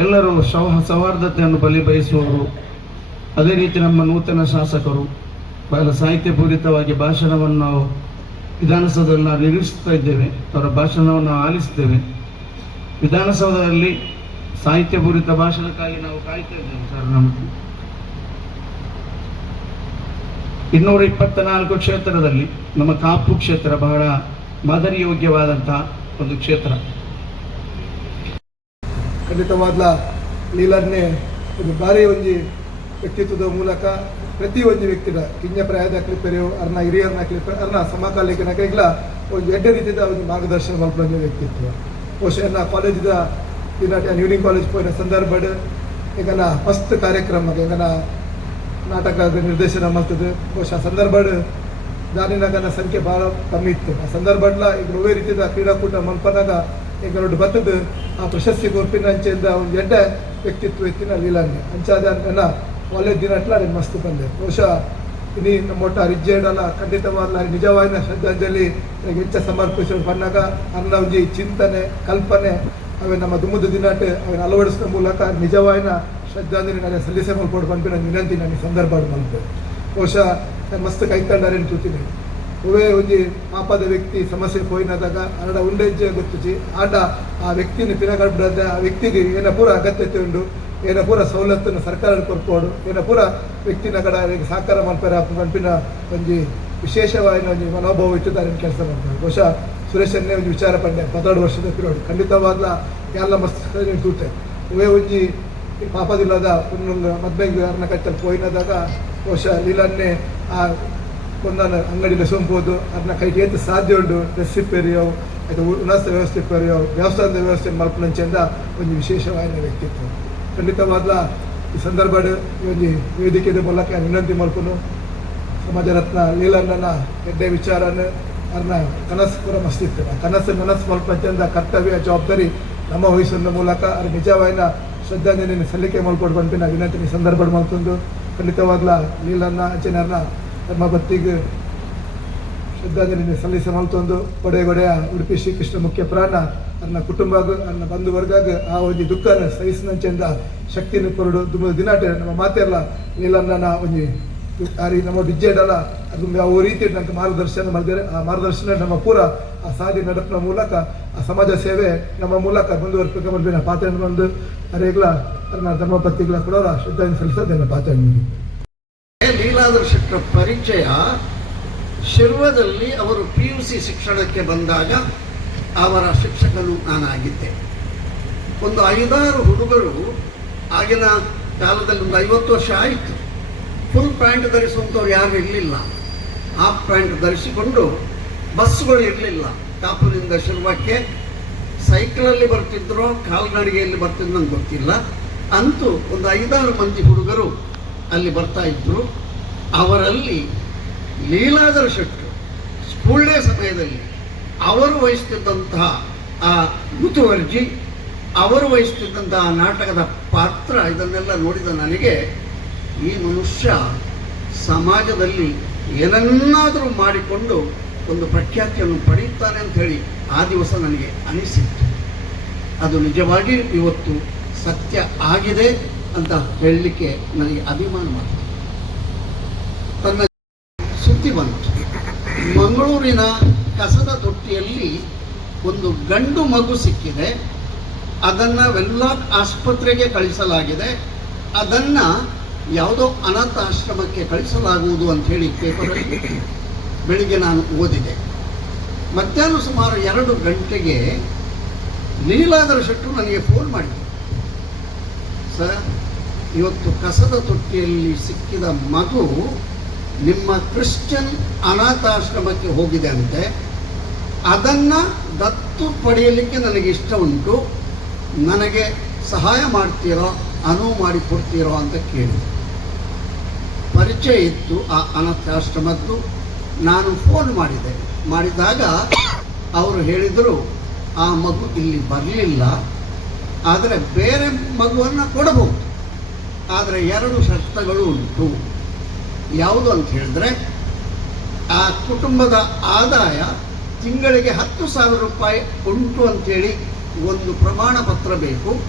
Speaker 3: ಎಲ್ಲರೂ ಸೌ ಸೌಹಾರ್ದತೆಯನ್ನು ಬಲಿ ಬಯಸುವವರು. ಅದೇ ರೀತಿ ನಮ್ಮ ನೂತನ ಶಾಸಕರು, ಬಹಳ ಸಾಹಿತ್ಯಪೂರಿತವಾಗಿ ಭಾಷಣವನ್ನು ವಿಧಾನಸೌಧದಲ್ಲಿ ನಾವು ಇದ್ದೇವೆ, ಅವರ ಭಾಷಣವನ್ನು ಆಲಿಸ್ತೇವೆ ವಿಧಾನಸೌಧದಲ್ಲಿ ಸಾಹಿತ್ಯಪೂರಿತ ಭಾಷಣಕ್ಕಾಗಿ ನಾವು ಕಾಯ್ತಾ ಇದ್ದೇವೆ ಸರ್ ನಮ್ಮ ಇನ್ನೂರ ಇಪ್ಪತ್ತ ನಾಲ್ಕು ಕ್ಷೇತ್ರದಲ್ಲಿ ನಮ್ಮ ಕಾಪು ಕ್ಷೇತ್ರ ಬಹಳ ಮಾದರಿ ಯೋಗ್ಯವಾದಂತಹ ಒಂದು ಕ್ಷೇತ್ರ.
Speaker 7: ಖಂಡಿತವಾದ್ಲ ಲೀಲನ್ನೇ ಒಂದು ಬಾರಿ ಒಂಜಿ ವ್ಯಕ್ತಿತ್ವದ ಮೂಲಕ ಪ್ರತಿ ವ್ಯಕ್ತಿಗಳ ಕಿಂಜ ಪ್ರಾಯದ ಕ್ಲಿಪ್ಪರೆಯೋ ಅರ್ನ ಹಿರಿಯರ್ನ ಕ್ಲಿಪ್ಪ ಅರ್ನ ಸಮಕಾಲೀನ ಕೈಗಳ ಒಂದು ಎಡ್ಡೆ ರೀತಿಯ ಒಂದು ಮಾರ್ಗದರ್ಶನ ಮಲ್ಪಂಜ ವ್ಯಕ್ತಿತ್ವ. ಬಹುಶಃ ನಾ ಕಾಲೇಜಿದ ದಿನ ಯೂನಿಯನ್ ಕಾಲೇಜ್ ಪೋಯಿನ ಸಂದರ್ಭಡ್ ಈಗನ ಫಸ್ಟ್ ಕಾರ್ಯಕ್ರಮ ಈಗನ ನಾಟಕ ನಿರ್ದೇಶನ ಮಾಡ್ತದೆ. ಬಹುಶಃ ಸಂದರ್ಭಡ್ ದಾನಿನಾಗನ ಸಂಖ್ಯೆ ಭಾಳ ಕಮ್ಮಿ ಇತ್ತು. ಆ ಸಂದರ್ಭಡ್ಲ ಈಗ ಒಳ್ಳೆ ರೀತಿಯ ಕ್ರೀಡಾಕೂಟ ಮಲ್ಪನಾಗ ಈಗ ನೋಡಿ ಬರ್ತದೆ ಆ ಪ್ರಶಸ್ತಿ ಗೋರ್ಪಿನ ಅಂಚೆಯಿಂದ ಒಂದು ಎಡ್ಡೆ ವ್ಯಕ್ತಿತ್ವ ಇತ್ತಿನ ಲೀಲಾಂಗೆ ಅಂಚಾದ ಒಳ್ಳೆ ದಿನ ಅಟ್ಲ ಮಸ್ತ್ ಬಂದೆ. ಬಹುಶಃ ಇನಿ ನಮ್ಮ ಒಟ್ಟ ರಿಜ್ಜೆಡಲ್ಲ ಖಂಡಿತವಾದ ನಿಜವಾದ ಶ್ರದ್ಧಾಂಜಲಿ ಹೆಚ್ಚ ಸಮರ್ಪಿಸೋದು ಬಂದಾಗ ಅನ್ನ ಒಂಜಿ ಚಿಂತನೆ, ಕಲ್ಪನೆ, ಅವೇ ನಮ್ಮ ದುಮ್ಮದ ದಿನಾಟ ಅವನ್ನ ಅಳವಡಿಸಿದ ಮೂಲಕ ನಿಜವಾದ ಶ್ರದ್ಧಾಂಜಲಿ ನನಗೆ ಸಲ್ಲಿಸೆ ಮಲ್ಪಡು ಬಂದು ನನ್ನ ವಿನಂತಿ ನನಗೆ ಸಂದರ್ಭ ಮಲ್ಪೆ ಬಹುಶಃ ನಾನು ಮಸ್ತ್ ಕೈತಂಡಾರೇನು ತೂತೀನಿ ಒವೇ ಒಂಜಿ ಪಾಪದ ವ್ಯಕ್ತಿ ಸಮಸ್ಯೆ ಪೋಯಿನದಾಗ ಅರಡ ಉಂಡೆಜ್ಜೆ ಗೊತ್ತಿಜಿ ಆಟ ಆ ವ್ಯಕ್ತಿನ ಪಿನಗಡ್ಬದ ಆ ವ್ಯಕ್ತಿಗೆ ಏನ ಪೂರ ಅಗತ್ಯತೆ ಉಂಡು ಏನ ಪೂರ ಸವಲತ್ತನ್ನು ಸರ್ಕಾರ ಕೊರ್ಪೋಡು ಏನ ಪೂರ ವ್ಯಕ್ತಿನ ನಗಡ ಸಹಕಾರ ಮಾಡ್ತಾರೆ ಪಂಪಿನ ಒಂಜಿ ವಿಶೇಷವಾಗಿ ಒಂಜಿ ಮನೋಭಾವ ಇಟ್ಟಿದ್ದಾರೆ ಕೆಲಸ ಮಾಡ್ತಾರೆ. ಬಹುಶಃ ಸುರೇಶನ್ನೇ ಒಂದು ವಿಚಾರ ಪಂಡೆ ಹದಿನಾರು ವರ್ಷದ ಪಿರೋಡು ಖಂಡಿತವಾದ ಎಲ್ಲ ಮಸ್ತ್ ತೂತೆ ಇವೇ ಒಂಜಿ ಪಾಪದಿಲ್ಲದ ಒಂದೊಂದು ಮದ್ಮೆಂಗ್ ಅರ್ನ ಕಟ್ಟಲು ಪೋಯಿನದಾಗ ಬಹುಶಃ ಲೀಲನ್ನೇ ಆ ಒಂದನ್ನು ಅಂಗಡಿಯಲ್ಲಿ ಸೋಂಪೋದು ಅದನ್ನ ಕೈಗೆ ಏತು ಸಾಧ್ಯ ಉಂಟು. ಡ್ರೆಸ್ ರಿಪೇರಿಯೋ ಅದು ಉಣಾಸ್ತ ವ್ಯವಸ್ಥೆ ರಿಪೇರಿಯೋ ದೇವಸ್ಥಾನದ ವ್ಯವಸ್ಥೆ ಮಲ್ಪನಂಚೆಂದ ಒಂದು ವಿಶೇಷವಾದ ವ್ಯಕ್ತಿತ್ವ. ಖಂಡಿತವಾದ ಈ ಸಂದರ್ಭ ವೇದಿಕೆದ ಮೂಲಕ ವಿನಂತಿ ಮಾಡ್ಕೊಂಡು ಸಮಾಜ ರತ್ನ ಲೀಲಣ್ಣನ ಎಡ್ಡೆ ವಿಚಾರನ ಅದನ್ನ ಕನಸು ಕೂಡ ಮಸ್ತಿತ್ತು ಕನಸು ಮನಸ್ಸು ಮಲ್ಪಂಚೆಂದ ಕರ್ತವ್ಯ, ಜವಾಬ್ದಾರಿ ನಮ್ಮ ವಹಿಸುವ ಮೂಲಕ ಅದು ನಿಜವಾದ ಶ್ರದ್ಧಾಂಜಲಿ ಸಲ್ಲಿಕೆ ಮಾಡ್ಕೊಂಡು ಬಂದು ನಾ ವಿನಂತಿ ಸಂದರ್ಭ ಮಾಡ್ಕೊಂಡು ಖಂಡಿತವಾಗ್ಲ ಲೀಲನ್ನ ಅಜ್ಜನರನ್ನ ನಮ್ಮ ಬತ್ತಿಗೆ ಶ್ರದ್ಧಾಂಜಲಿ ಸಲ್ಲಿಸ ಮಲ್ತೊಂದು ಒಡೆಯ ಉಡುಪಿ ಶ್ರೀಕೃಷ್ಣ ಮುಖ್ಯ ಪ್ರಾಣ ನನ್ನ ಕುಟುಂಬ ನನ್ನ ಬಂಧು ವರ್ಗಾಗ ಆ ಒಂದು ದುಃಖನ ಸಹಿಸಿನಂಚೆಂದ ಶಕ್ತಿಯನ್ನು ಕೊರಡು. ತುಂಬ ದಿನಾಟ ನಮ್ಮ ಮಾತೆಲ್ಲ ಲೀಲನ್ನ ಒಂಜಿ ಆರಿ ನಮ್ಮ ಡಿಜೆಡಲ್ಲ ಅದು ಯಾವ ರೀತಿ ನನಗೆ ಮಾರ್ಗದರ್ಶನ ಮಾಡಿದರೆ ಆ ಮಾರ್ಗದರ್ಶನ ನಮ್ಮ ಪೂರ ಆ ಸಾಧಿ ನಡಪಿನ ಮೂಲಕ, ಆ ಸಮಾಜ ಸೇವೆ ನಮ್ಮ ಮೂಲಕ ಮಾಡಿದ ಪಾತ್ರ ಬಂದು ಅರೇಗ್ಲ ನನ್ನ ಧರ್ಮಪತಿಗಳ ಕೂಡ ಶ್ರದ್ಧಾಂಜಲಿ ಸಲ್ಲಿಸೋದು ನನ್ನ ಪಾತ್ರ.
Speaker 8: ಲೀಲಾದರ್ಶಕರ ಪರಿಚಯ ಶಿರ್ವದಲ್ಲಿ ಅವರು ಪಿ ಯು ಸಿ ಶಿಕ್ಷಣಕ್ಕೆ ಬಂದಾಗ ಅವರ ಶಿಕ್ಷಕನು ನಾನಾಗಿದ್ದೆ. ಒಂದು ಐದಾರು ಹುಡುಗರು ಆಗಿನ ಕಾಲದಲ್ಲಿ ಒಂದು ಐವತ್ತು ವರ್ಷ ಆಯಿತು. ಫುಲ್ ಪ್ಯಾಂಟ್ ಧರಿಸುವಂಥವ್ರು ಯಾರು ಇರಲಿಲ್ಲ. ಹಾಫ್ ಪ್ಯಾಂಟ್ ಧರಿಸಿಕೊಂಡು ಬಸ್ಗಳು ಇರಲಿಲ್ಲ. ಕಾಪುರಿಂದ ಶಿರ್ವಕ್ಕೆ ಸೈಕಲಲ್ಲಿ ಬರ್ತಿದ್ರೋ, ಕಾಲ್ನಡಿಗೆಯಲ್ಲಿ ಬರ್ತಿದ್ರು ನಂಗೆ ಗೊತ್ತಿಲ್ಲ. ಅಂತೂ ಒಂದು ಐದಾರು ಮಂದಿ ಹುಡುಗರು ಅಲ್ಲಿ ಬರ್ತಾ ಇದ್ದರು ಅವರಲ್ಲಿ ಲೀಲಾಧರ ಶೆಟ್ಟರು ಸ್ಕೂಲ್ ಸಮಯದಲ್ಲಿ ಅವರು ವಹಿಸ್ತಿದ್ದಂತಹ ಆ ಮುತುವರ್ಜಿ, ಅವರು ವಹಿಸ್ತಿದ್ದಂತಹ ನಾಟಕದ ಪಾತ್ರ, ಇದನ್ನೆಲ್ಲ ನೋಡಿದ ನನಗೆ ಈ ಮನುಷ್ಯ ಸಮಾಜದಲ್ಲಿ ಏನನ್ನಾದರೂ ಮಾಡಿಕೊಂಡು ಒಂದು ಪ್ರಖ್ಯಾತಿಯನ್ನು ಪಡೆಯುತ್ತಾನೆ ಅಂತ ಹೇಳಿ ಆ ದಿವಸ ನನಗೆ ಅನಿಸಿತ್ತು. ಅದು ನಿಜವಾಗಿ ಇವತ್ತು ಸತ್ಯ ಆಗಿದೆ ಅಂತ ಹೇಳಲಿಕ್ಕೆ ನನಗೆ ಅಭಿಮಾನ ಮಾಡ್ತದೆ ತನ್ನ ಮಂಗಳೂರಿನ ಕಸದ ತೊಟ್ಟಿಯಲ್ಲಿ ಒಂದು ಗಂಡು ಮಗು ಸಿಕ್ಕಿದೆ. ಅದನ್ನು ವೆನ್ಲಾಕ್ ಆಸ್ಪತ್ರೆಗೆ ಕಳಿಸಲಾಗಿದೆ. ಅದನ್ನು ಯಾವುದೋ ಅನಾಥ ಆಶ್ರಮಕ್ಕೆ ಕಳಿಸಲಾಗುವುದು ಅಂತ ಹೇಳಿ ಪೇಪರಲ್ಲಿ ಬೆಳಿಗ್ಗೆ ನಾನು ಓದಿದೆ. ಮಧ್ಯಾಹ್ನ ಸುಮಾರು ಎರಡು ಗಂಟೆಗೆ ನೀಲಾದರ ಶೆಟ್ಟರು ನನಗೆ ಫೋನ್ ಮಾಡಿದೆ ಸರ್, ಇವತ್ತು ಕಸದ ತೊಟ್ಟಿಯಲ್ಲಿ ಸಿಕ್ಕಿದ ಮಗು ನಿಮ್ಮ ಕ್ರಿಶ್ಚಿಯನ್ ಅನಾಥಾಶ್ರಮಕ್ಕೆ ಹೋಗಿದೆ ಅಂತೆ, ಅದನ್ನು ದತ್ತು ಪಡೆಯಲಿಕ್ಕೆ ನನಗೆ ಇಷ್ಟ ಉಂಟು. ನನಗೆ ಸಹಾಯ ಮಾಡ್ತೀರೋ, ಅನುವು ಮಾಡಿ ಕೊಡ್ತೀರೋ ಅಂತ ಕೇಳಿ ಪರಿಚಯ ಇತ್ತು ಆ ಅನಾಥಾಶ್ರಮದ್ದು. ನಾನು ಫೋನ್ ಮಾಡಿದೆ. ಮಾಡಿದಾಗ ಅವರು ಹೇಳಿದರು, ಆ ಮಗು ಇಲ್ಲಿ ಬರಲಿಲ್ಲ, ಆದರೆ ಬೇರೆ ಮಗುವನ್ನು ಕೊಡಬಹುದು. ಆದರೆ ಎರಡು ಶರ್ತಗಳು ಉಂಟು. ಯಾವುದು ಅಂತ ಹೇಳಿದ್ರೆ, ಆ ಕುಟುಂಬದ ಆದಾಯ ತಿಂಗಳಿಗೆ ಹತ್ತು ಸಾವಿರ ರೂಪಾಯಿ ಉಂಟು ಅಂತೇಳಿ ಒಂದು ಪ್ರಮಾಣ ಪತ್ರ ಬೇಕು.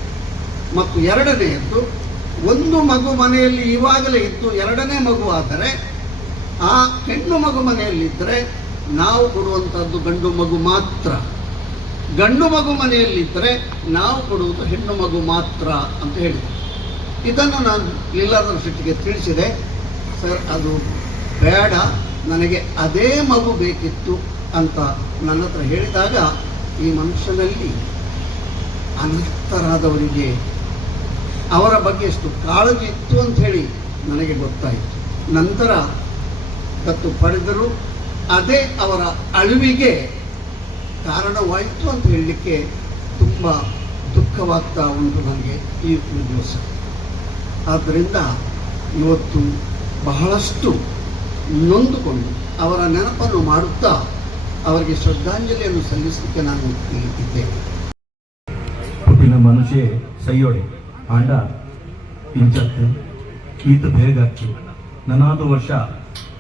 Speaker 8: ಮತ್ತು ಎರಡನೆಯದ್ದು, ಒಂದು ಮಗು ಮನೆಯಲ್ಲಿ ಇವಾಗಲೇ ಇದ್ದು ಎರಡನೇ ಮಗು ಆದರೆ, ಆ ಹೆಣ್ಣು ಮಗು ಮನೆಯಲ್ಲಿದ್ದರೆ ನಾವು ಕೊಡುವಂಥದ್ದು ಗಂಡು ಮಗು ಮಾತ್ರ. ಗಂಡು ಮಗು ಮನೆಯಲ್ಲಿದ್ದರೆ ನಾವು ಕೊಡುವುದು ಹೆಣ್ಣು ಮಗು ಮಾತ್ರ ಅಂತ ಹೇಳಿದೆ ಇದನ್ನು ನಾನು ಲೀಲಾಧರ ಶೆಟ್ಟಿಗೆ ತಿಳಿಸಿದೆ. ಸರ್, ಅದು ಬೇಡ, ನನಗೆ ಅದೇ ಮಗು ಬೇಕಿತ್ತು ಅಂತ ನನ್ನ ಹತ್ರ ಹೇಳಿದಾಗ ಈ ಮನುಷ್ಯನಲ್ಲಿ ಅನರ್ಥರಾದವರಿಗೆ ಅವರ ಬಗ್ಗೆ ಎಷ್ಟು ಕಾಳಜಿ ಇತ್ತು ಅಂತ ಹೇಳಿ ನನಗೆ ಗೊತ್ತಾಯಿತು. ನಂತರ ದತ್ತು ಪಡೆದರು. ಅದೇ ಅವರ ಅಳಿವಿಗೆ ಕಾರಣವಾಯಿತು ಅಂತ ಹೇಳಲಿಕ್ಕೆ ತುಂಬ ದುಃಖವಾಗ್ತಾ ಉಂಟು ನನಗೆ ಈ ದಿವಸ ಆದ್ದರಿಂದ ಇವತ್ತು ಬಹಳಷ್ಟು ನೊಂದುಕೊಂಡು ಅವರ ನೆನಪನ್ನು ಮಾಡುತ್ತಾ ಅವರಿಗೆ ಶ್ರದ್ಧಾಂಜಲಿಯನ್ನು ಸಲ್ಲಿಸಲಿಕ್ಕೆ ನಾನು ಇದ್ದೇನೆ.
Speaker 9: ಉಪ್ಪಿನ ಮನುಷ್ಯ ಸೈಯೋಡೆ, ಆಂಡ ಇಂಚತ್ತು ಈತ ಬೇಗ ನನಾದು ವರ್ಷ,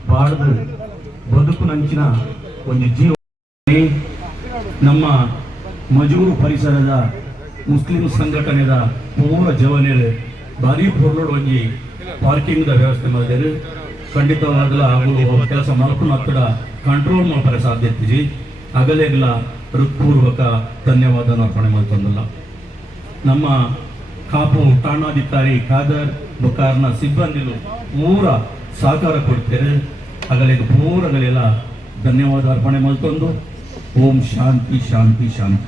Speaker 9: ಬಾಳದ, ಬದುಕು ನಂಚಿನ ಒಂದು ಜೀವ. ನಮ್ಮ ಮಜೂರು ಪರಿಸರದ ಮುಸ್ಲಿಂ ಸಂಘಟನೆದ ಪೂರ ಜವನೇರು, ಭಾರಿ ಪೊರ್ಲೋಡ್ ಒಂಜಿ ಪಾರ್ಕಿಂಗ್ ವ್ಯವಸ್ಥೆ ಮಾಡಿದ್ದೇವೆ ಖಂಡಿತವಾಗಲೂ ಹಾಗೂ ಕೆಲಸ ಮಾಡ್ಕೊಂಡು ಅಕ್ಕಡ ಕಂಟ್ರೋಲ್ ಮಾಡ್ತಾರೆ ಸಾಧ್ಯತೆ ಅಗಲೆಗಲ ಹೃತ್ಪೂರ್ವಕ ಧನ್ಯವಾದ ಅರ್ಪಣೆ ಮಾಡ್ತಂದಲ್ಲ ನಮ್ಮ ಕಾಪು ಠಾಣಾಧಿಕಾರಿ ಖಾದರ್ ಬುಕಾರ್ನ ಸಿಬ್ಬಂದಿಗಳು ಪೂರ ಸಹಕಾರ ಕೊಡ್ತಾರೆ ಪೂರ ಪೂರಗಳೆಲ್ಲ ಧನ್ಯವಾದ ಅರ್ಪಣೆ ಮಾಡ್ತಂದು ಓಂ ಶಾಂತಿ ಶಾಂತಿ ಶಾಂತಿ.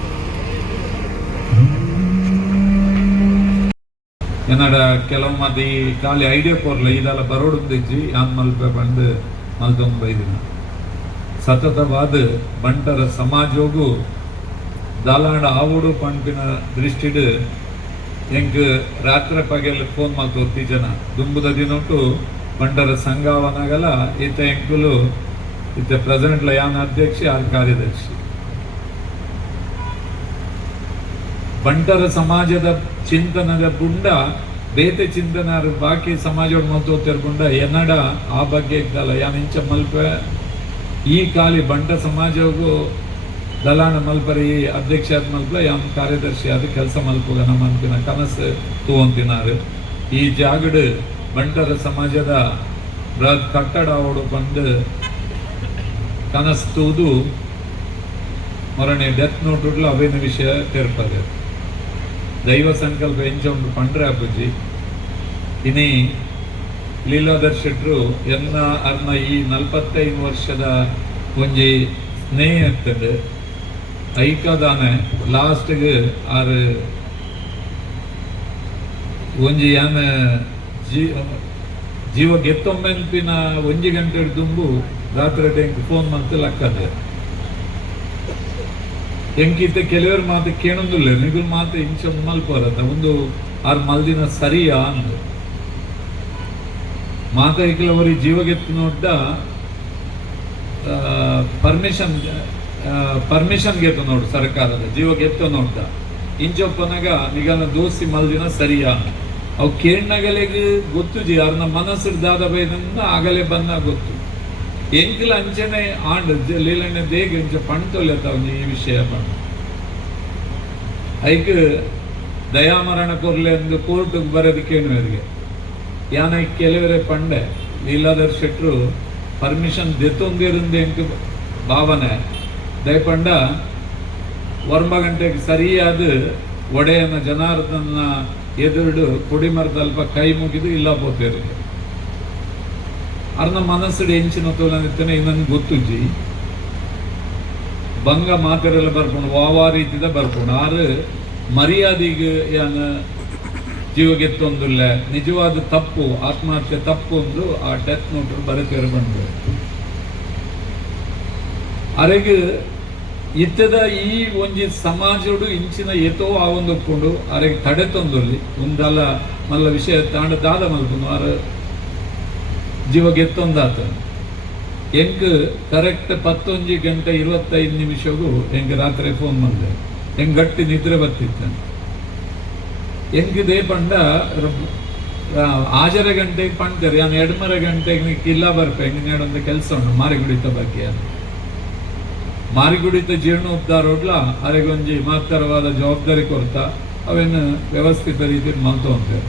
Speaker 10: ಎನ್ನಡ ಕೆಲವು ಮಂದಿ ಖಾಲಿ ಐಡಿಯಾ ಕೊರಲ ಇದೆಲ್ಲ ಬರೋಡು ತೆಜ್ಜಿ ಯಾನ್ ಮಲ್ಪ ಬಂದು ಮಲ್ತೊಂದು ಬೈದಿನ ಸತತವಾದ ಬಂಟರ ಸಮಾಜೋಗು ದಾಲಾಂಡ ಆವುಡು ಪಂಪಿನ ದೃಷ್ಟಿಡ್ ಎಂಕ್ ರಾತ್ರಿ ಪಗೆಲ್ ಫೋನ್ ಮಾಡ್ತೋರ್ತಿ ಜನ. ದುಂಬುದ ದಿನೊಟ್ಟು ಬಂಟರ ಸಂಘವನಾಗಲ್ಲ ಈತ ಎಂಕುಲು ಈತ ಪ್ರೆಸಿಡೆಂಟ್ ಯಾನ್ ಅಧ್ಯಕ್ಷ, ಆರ್ ಕಾರ್ಯದರ್ಶಿ. ಬಂಟರ ಸಮಾಜದ ಚಿಂತನದ ಬುಂಡ ಬೇತೆ ಚಿಂತನರು ಬಾಕಿ ಸಮಾಜ ತೆರ್ಕೊಂಡ ಎನ್ನಡ ಆ ಬಗ್ಗೆ ಇದ್ದಲ್ಲ. ಯಾನ್ ಇಂಚ ಮಲ್ಪೆ, ಈ ಕಾಲಿ ಬಂಟ ಸಮಾಜಗೂ ದಲಾನ ಮಲ್ಪರಿ ಅಧ್ಯಕ್ಷ ಮಲ್ಪ, ಯಾನ್ ಕಾರ್ಯದರ್ಶಿ ಆದ ಕೆಲಸ ಮಲ್ಪುಗ ನಮ್ಮ ಅನ್ಪಿನ ಕನಸು ತೂವಂತಿನಾರು. ಈ ಜಾಗಡ ಬಂಟರ ಸಮಾಜದ ಬೃಹತ್ ಕಟ್ಟಡ ಅವಡು ಬಂದು ಕನಸು ತೂದು ಮರಣೆ ಡೆತ್ ನೋಟುಡ್ಲು ಅವೇನು ವಿಷಯ ತೆರ್ಪದೆ. ದೈವ ಸಂಕಲ್ಪ ಎಂಚ ಉಂಡು ಪಂಡ್ರೆ ಅಪ್ಪುಜಿ ಇನಿ ಲೀಲಾಧರ್ ಶೆಟ್ರು ಎನ್ನ ಅರ್ನ ಈ ನಲ್ಪತ್ತೈದು ವರ್ಷದ ಒಂಜಿ ಸ್ನೇಹ ಇರ್ತದೆ ಐಕದಾನೆ ಲಾಸ್ಟ್ಗೆ ಆರ್ ಒಂಜಿ ಯಾನ ಜೀ ಜೀವ ಗೆತ್ತೊಮ್ಮೆನ್ಪಿನ ಒಂಜಿ ಗಂಟೆ ದುಂಬು ರಾತ್ರಿ ಟೈಮ್ ಫೋನ್ ಮಂತ್ ಲಕ್ಕದೆ ಎಂಕಿತ ಕೆಲವರು ಮಾತು ಕೇಳೋದಿಲ್ಲ ನಿಗುಲ್ ಮಾತು ಇಂಚ ಮಲ್ಪ ಒಂದು ಆರ್ ಮಲ್ದಿನ ಸರಿಯಾ ಅಂದು ಮಾತ ಇಕ್ಲವರಿ ಜೀವಗೆತ್ತು ನೋಡ್ದ ಪರ್ಮಿಷನ್ ಪರ್ಮಿಷನ್ ಗೆತ್ತು ನೋಡು ಸರ್ಕಾರದ, ಜೀವಗೆತ್ತು ನೋಡ್ದ. ಇಂಚೊಪ್ಪನಾಗ ನಿಗನ ದೋಸ್ತಿ ಮಲ್ದಿನ ಸರಿಯಾ ಅವು ಕೇಳ್ನಗಲಿಗೆ ಗೊತ್ತು ಜಿ ಅವ್ರನ್ನ ಮನಸ್ಸು ದಾದ ಬೈದಿಂದ ಆಗಲೇ ಬಂದ ಗೊತ್ತು. എനിക്കിൽ ಆಂಡ್ ಲೀಲನೆ ലീലനെ ദേഹിച്ച പണിത്തൊല്ലത്തവഞ്ഞ് ഈ വിഷയമാണ് ಅದಕ್ಕೆ ದಯಾಮರಣ ಕೊರ್ಲೆ ಅಂದು ಕೋರ್ಟಿಗೆ ಬರೋದಕ್ಕೇನು ಅವರಿಗೆ ಯಾನ ಕೆಲವರೇ ಪಂಡೆ ಲೀಲಾದರ್ ಶೆಟ್ರು ಪರ್ಮಿಷನ್ ದೆತ್ತೊಂದಿರಂದು ಎಂಟು ಭಾವನೆ. ದಯಪಂಡ ಒಂಬ ಗಂಟೆಗೆ ಸರಿಯಾದ ಒಡೆಯನ ಜನಾರ್ದನ ಎದುರುಡು ಪುಡಿಮರದಲ್ಪ ಕೈ ಮುಗಿದು ಇಲ್ಲ ಪೋತೇರಿಗೆ. ಅರ್ನ ಮನಸ್ಸು ಎಂಚಿನ ತೋಲನಿತ್ತನೆ ಇನ್ನೊಂದು ಗೊತ್ತುಜ್ಜಿ. ಬಂಗ ಮಾತೆರೆಲ್ಲ ಬರ್ಕೊಂಡು ವಾವಾ ರೀತಿದ ಬರ್ಕೊಂಡು ಆರು ಮರ್ಯಾದೆಗೆ ಯಾನ ಜೀವಗೆತ್ತೊಂದಿಲ್ಲ, ನಿಜವಾದ ತಪ್ಪು, ಆತ್ಮಹತ್ಯೆ ತಪ್ಪು ಒಂದು ಆ ಡೆತ್ ನೋಟ್ ಬರತೇರು ಬಂದು ಅರೆಗೆ ಇತ್ತದ ಈ ಒಂಜಿ ಸಮಾಜಡು ಇಂಚಿನ ಎತೋ ಆ ಒಂದು ಒಪ್ಕೊಂಡು ಅರೆಗೆ ತಡೆ ತಂದಲ್ಲಿ, ಒಂದಲ್ಲ ಮಲ್ಲ ವಿಷಯ ತಾಂಡ ದಾದ ಮಲ್ಕೊಂಡು ಆರ ಜೀವ ಗೆತ್ತೊಂದಾತ. ಎಂಕ್ ಕರೆಕ್ಟ್ ಪತ್ತೊಂಜಿ ಗಂಟೆ ಇರುವತ್ತೈದು ನಿಮಿಷಗೂ ಎಂಕ್ ರಾತ್ರಿ ಫೋನ್ ಬಂದೆ. ಹೆಂಗ್ ಗಟ್ಟಿ ನಿದ್ರೆ ಬರ್ತಿತ್ತ. ಹೆಂಗಿದೆ ಪಂಡ ಆಜರ ಗಂಟೆಗೆ ಪಂಡ್ತಾರೆ ನಾನು ಎಡಮರ ಗಂಟೆಗೆ ಇಲ್ಲ ಕಿಲ್ಲ ಬರ್ಪೆ, ಹೆಂಗ್ ಒಂದು ಕೆಲಸ ಉಂಟು, ಮಾರಿಗುಡಿತ ಬಗ್ಗೆ ಮಾರಿಗುಡಿತ ಜೀರ್ಣೋದ್ಧಾರ ಅರೆಗೊಂಜಿ ಮಹತ್ತರವಾದ ಜವಾಬ್ದಾರಿ ಕೊರ್ತಾ, ಅವೇನು ವ್ಯವಸ್ಥಿತ ರೀತಿ ಮಂತು ಅಂತೇವೆ